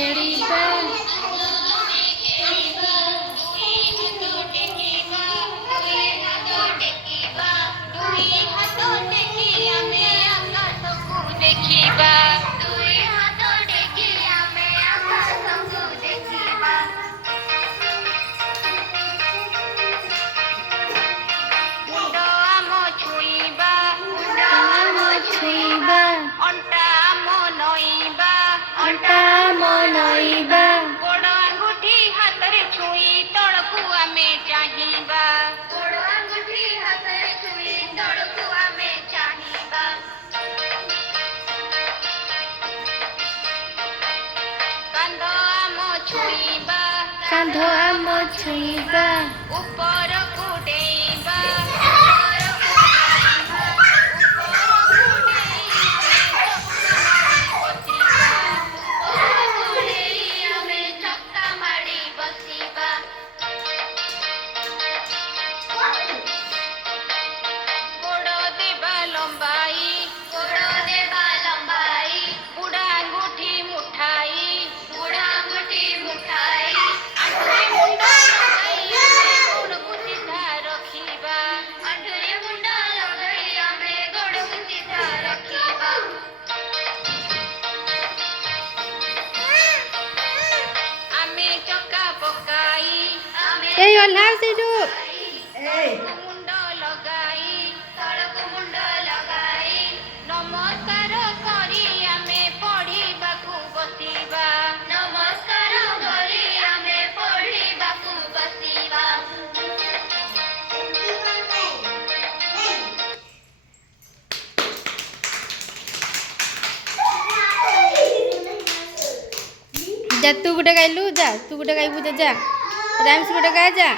ଖେଳିବା ଛୁଇଁବା ଅଣ୍ଟା ମନଇବା ଗୋଡ଼ ଆଙ୍ଗୁଠି ହାତରେ ଛୁଇଁ ତଳକୁ ଆମେ ଚାହିଁବା କାନ୍ଧ ଆମ ଛୁଇଁବା ଉପରକୁ ଡେଇଁବା ଆମେ ଚକା ମାଡ଼ି ବସିବା ଗୋଡ଼ ଦେବା ଲମ୍ବାଇ ବୁଢ଼ା ଆଙ୍ଗୁଠି ମୁଠାଇ ଆଣ୍ଠୁରେ ମୁଣ୍ଡ ଲଗାଇ ଆମେ ଗୋଡ଼କୁ ସିଧା ରଖିବା ଆମେ ଚକା ପକାଇ এই ওল্লাহ ସେଇଠୁ ତଳକୁ ମୁଣ୍ଡ ଲଗାଇ ନମସ୍କାର କରି ଆମେ ପଢ଼ିବାକୁ ବସିବା যা তু গোটে গাইলু যা তু গোটে গাইবু যা রাইমস গোটে গা যা